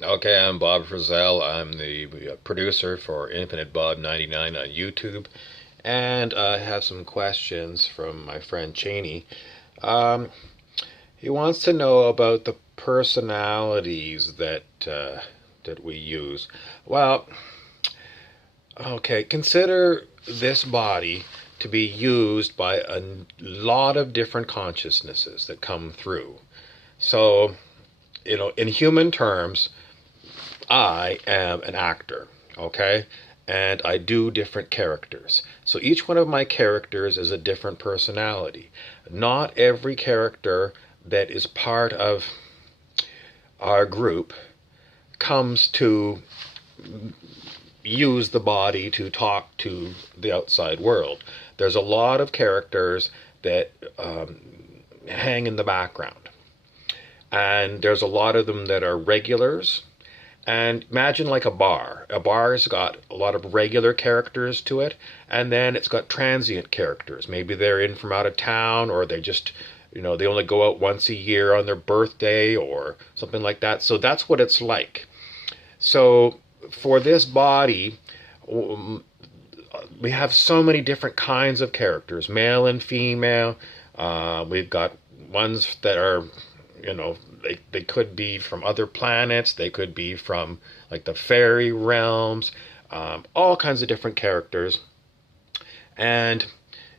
Okay, I'm Bob Frizzell. I'm the producer for InfiniteBob99 on YouTube, and I have some questions from my friend Cheney. Um, he wants to know about the personalities that we use. Well, okay, consider this body to be used by a lot of different consciousnesses that come through. So, in human terms, I am an actor, okay? And I do different characters. So each one of my characters is a different personality. Not every character that is part of our group comes to use the body to talk to the outside world. There's a lot of characters that hang in the background. And there's a lot of them that are regulars. And imagine like a bar. A bar's got a lot of regular characters to it, and then it's got transient characters. Maybe they're in from out of town, or they just, they only go out once a year on their birthday or something like that. So that's what it's like. So for this body, we have so many different kinds of characters, male and female. We've got ones that are, they could be from other planets. They could be from like the fairy realms, all kinds of different characters. And,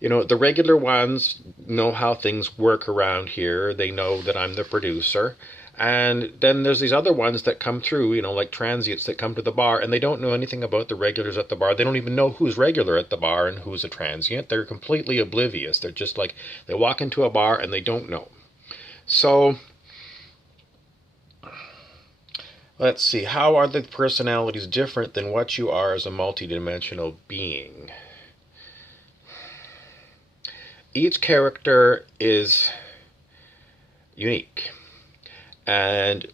the regular ones know how things work around here. They know that I'm the producer. And then there's these other ones that come through, like transients that come to the bar, and they don't know anything about the regulars at the bar. They don't even know who's regular at the bar and who's a transient. They're completely oblivious. They're just like, they walk into a bar and they don't know. So, let's see, how are the personalities different than what you are as a multidimensional being? Each character is unique. And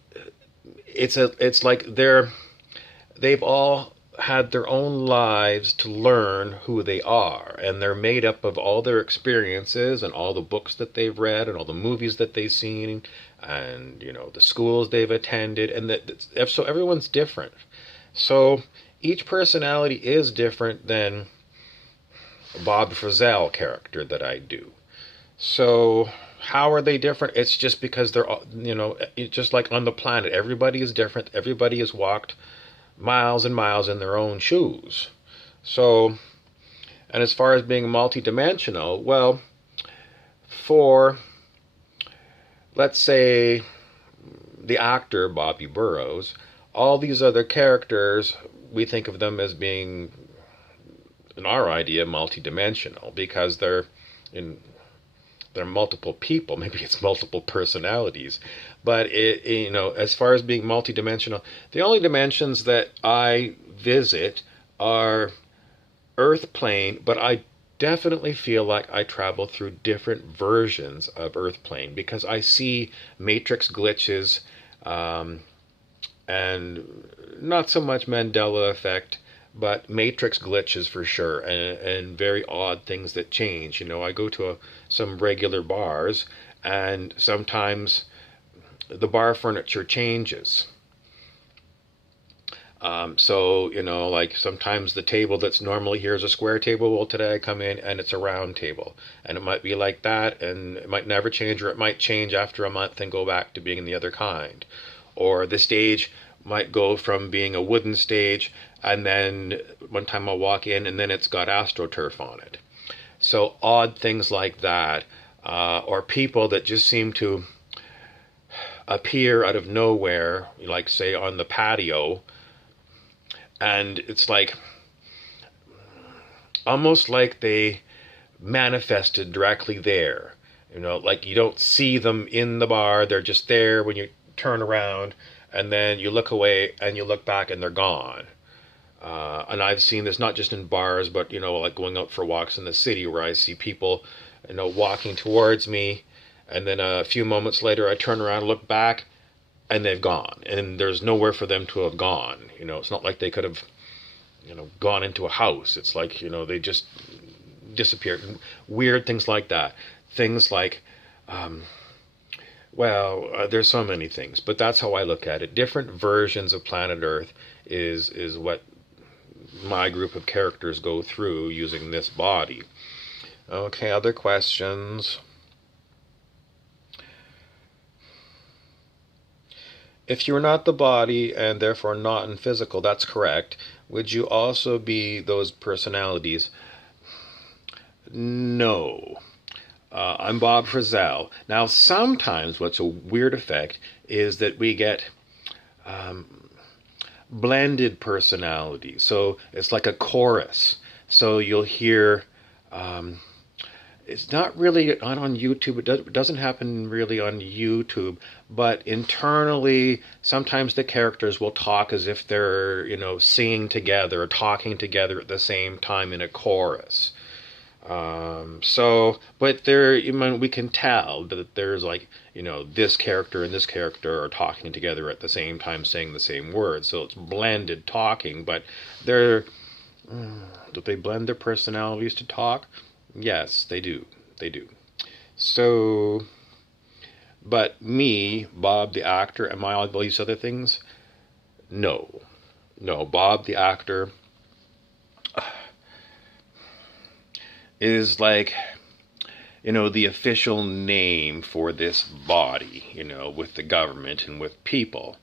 it's like they've all had their own lives to learn who they are, and they're made up of all their experiences and all the books that they've read and all the movies that they've seen, and the schools they've attended, and so everyone's different. So each personality is different than Bob Frizzell character that I do. So how are they different? It's just because they're all, it's just like on the planet. Everybody is different. Everybody has walked miles and miles in their own shoes. So, and as far as being multidimensional, well, for, let's say, the actor Bobby Burrows, all these other characters, we think of them as being, in our idea, multidimensional because in there are multiple people. Maybe it's multiple personalities, but as far as being multidimensional, the only dimensions that I visit are Earth plane, but I definitely feel like I travel through different versions of Earth plane because I see matrix glitches, and not so much Mandela effect, but matrix glitches for sure, and very odd things that change. I go to some regular bars, and sometimes the bar furniture changes. So, like sometimes the table that's normally here is a square table. Well, today I come in and it's a round table. And it might be like that, and it might never change, or it might change after a month and go back to being the other kind. Or the stage might go from being a wooden stage, and then one time I'll walk in and then it's got AstroTurf on it. So odd things like that, or people that just seem to appear out of nowhere, like say on the patio, and it's like almost like they manifested directly there. Like you don't see them in the bar, they're just there when you turn around, and then you look away and you look back and they're gone. And I've seen this not just in bars, but like going out for walks in the city where I see people, walking towards me, and then a few moments later I turn around, look back, and they've gone, and there's nowhere for them to have gone. It's not like they could have, gone into a house. It's like they just disappeared. Weird things like that. Things like Well, there's so many things, but that's how I look at it. Different versions of planet Earth is what my group of characters go through using this body. Okay, other questions? If you're not the body and therefore not in physical, that's correct. Would you also be those personalities? No. I'm Bob Frizzell. Now, sometimes what's a weird effect is that we get blended personalities. So it's like a chorus. So you'll hear, it's not really on YouTube. It doesn't happen really on YouTube, but internally, sometimes the characters will talk as if they're, singing together or talking together at the same time in a chorus. But we can tell that there's like, this character and this character are talking together at the same time, saying the same words. So it's blended talking, but do they blend their personalities to talk? Yes, they do. They do. So, but me, Bob the actor, am I all these other things? No. No, Bob the actor is like, the official name for this body, with the government and with people.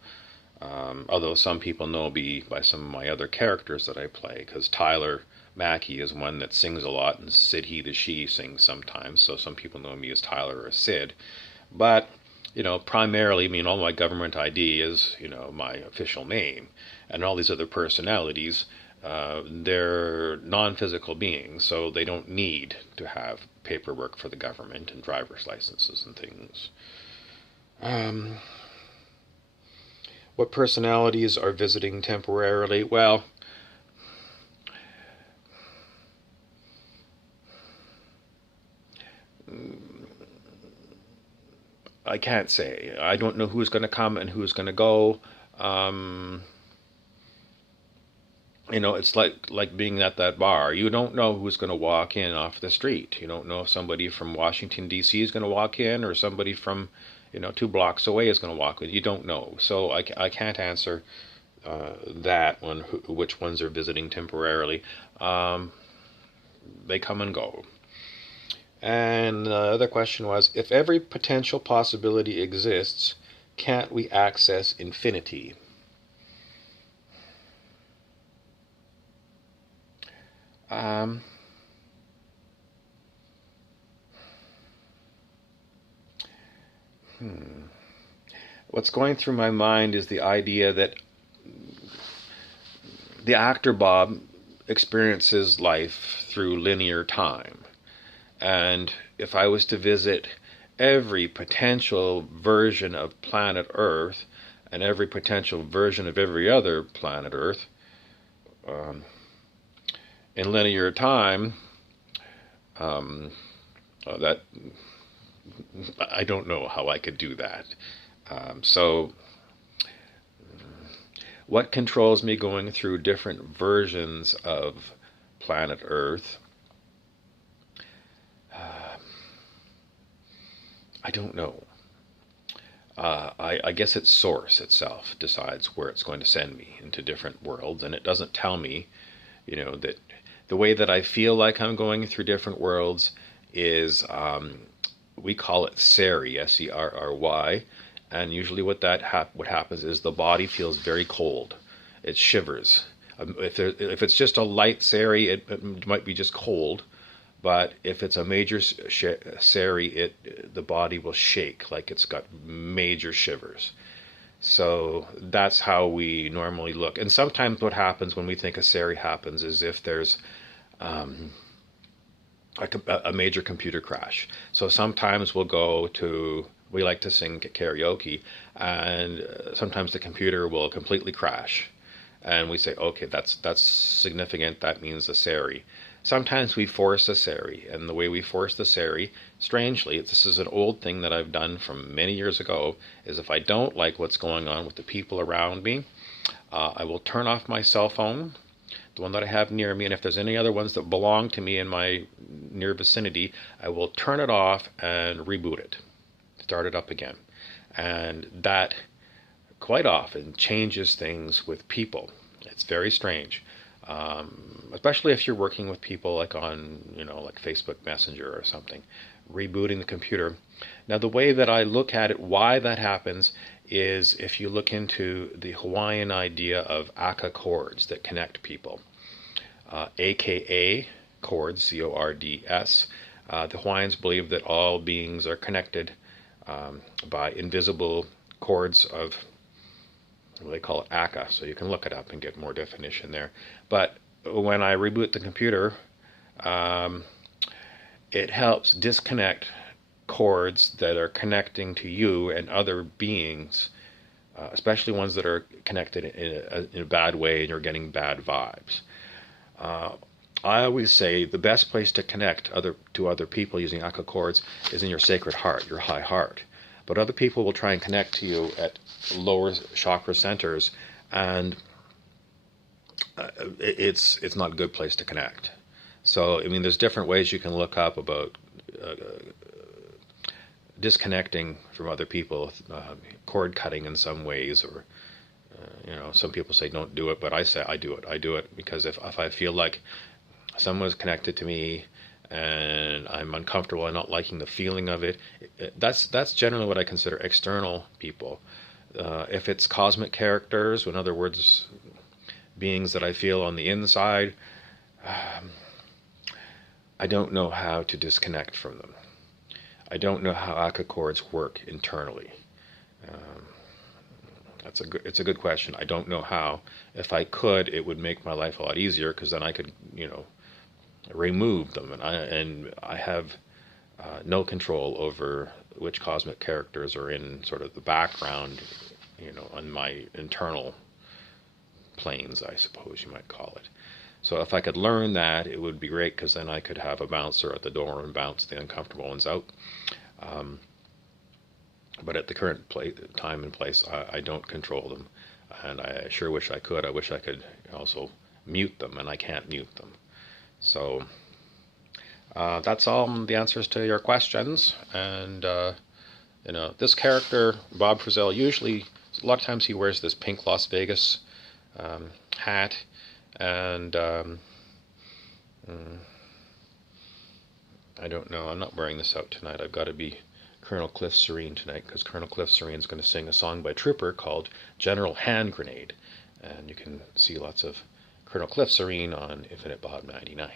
Although some people know me by some of my other characters that I play, because Tyler Mackey is one that sings a lot, and Sid He the She sings sometimes, so some people know me as Tyler or Sid. But, primarily, all my government ID is, my official name. And all these other personalities, they're non-physical beings, so they don't need to have paperwork for the government and driver's licenses and things. What personalities are visiting temporarily? Well, I can't say. I don't know who's going to come and who's going to go. It's like being at that bar. You don't know who's going to walk in off the street. You don't know if somebody from Washington, D.C. is going to walk in, or somebody from, 2 blocks away is going to walk in. You don't know. So I can't answer that one, which ones are visiting temporarily. They come and go. And the other question was, if every potential possibility exists, can't we access infinity? What's going through my mind is the idea that the actor Bob experiences life through linear time. And if I was to visit every potential version of planet Earth and every potential version of every other planet Earth in linear time, that I don't know how I could do that. So what controls me going through different versions of planet Earth? I don't know. I guess its source itself decides where it's going to send me into different worlds, and it doesn't tell me, that the way that I feel like I'm going through different worlds is, we call it Seri, S-E-R-R-Y, and usually what happens is the body feels very cold. It shivers. If it's just a light Seri, it might be just cold. But if it's a major Seri, the body will shake like it's got major shivers. So that's how we normally look. And sometimes what happens when we think a Seri happens is if there's a major computer crash. So sometimes we like to sing karaoke, and sometimes the computer will completely crash. And we say, okay, that's significant, that means a Seri. Sometimes we force a Seri, and the way we force the Seri, strangely, this is an old thing that I've done from many years ago, is if I don't like what's going on with the people around me, I will turn off my cell phone, the one that I have near me, and if there's any other ones that belong to me in my near vicinity, I will turn it off and reboot it, start it up again. and that quite often changes things with people. It's very strange, especially if you're working with people like on, like Facebook Messenger or something, rebooting the computer. Now, the way that I look at it, why that happens, is if you look into the Hawaiian idea of aka chords that connect people, aka chords, C-O-R-D-S. The Hawaiians believe that all beings are connected by invisible chords of, they call it aka, so you can look it up and get more definition there. But when I reboot the computer, it helps disconnect chords that are connecting to you and other beings, especially ones that are connected in a bad way and you're getting bad vibes. I always say the best place to connect to other people using aka chords is in your sacred heart, your high heart. But other people will try and connect to you at lower chakra centers, and it's not a good place to connect. So, I mean, there's different ways you can look up about disconnecting from other people, cord cutting in some ways, or some people say don't do it, but I say I do it. I do it because if I feel like someone's connected to me and I'm uncomfortable and not liking the feeling of it, that's generally what I consider external people. If it's cosmic characters, in other words, beings that I feel on the inside, I don't know how to disconnect from them. I don't know how aka chords work internally. It's a good question. I don't know how. If I could, it would make my life a lot easier, because then I could, remove them, and I have no control over which cosmic characters are in sort of the background, on my internal planes, I suppose you might call it. So if I could learn that, it would be great, because then I could have a bouncer at the door and bounce the uncomfortable ones out. But at the current time and place, I don't control them, and I sure wish I could. I wish I could also mute them, and I can't mute them. So that's all the answers to your questions. And this character, Bob Frizzell, usually a lot of times he wears this pink Las Vegas hat, and I don't know. I'm not wearing this out tonight. I've got to be Colonel Cliff Serene tonight, because Colonel Cliff Serene is going to sing a song by Trooper called General Hand Grenade, and you can see lots of Colonel Cliff Serene on InfiniteBob99.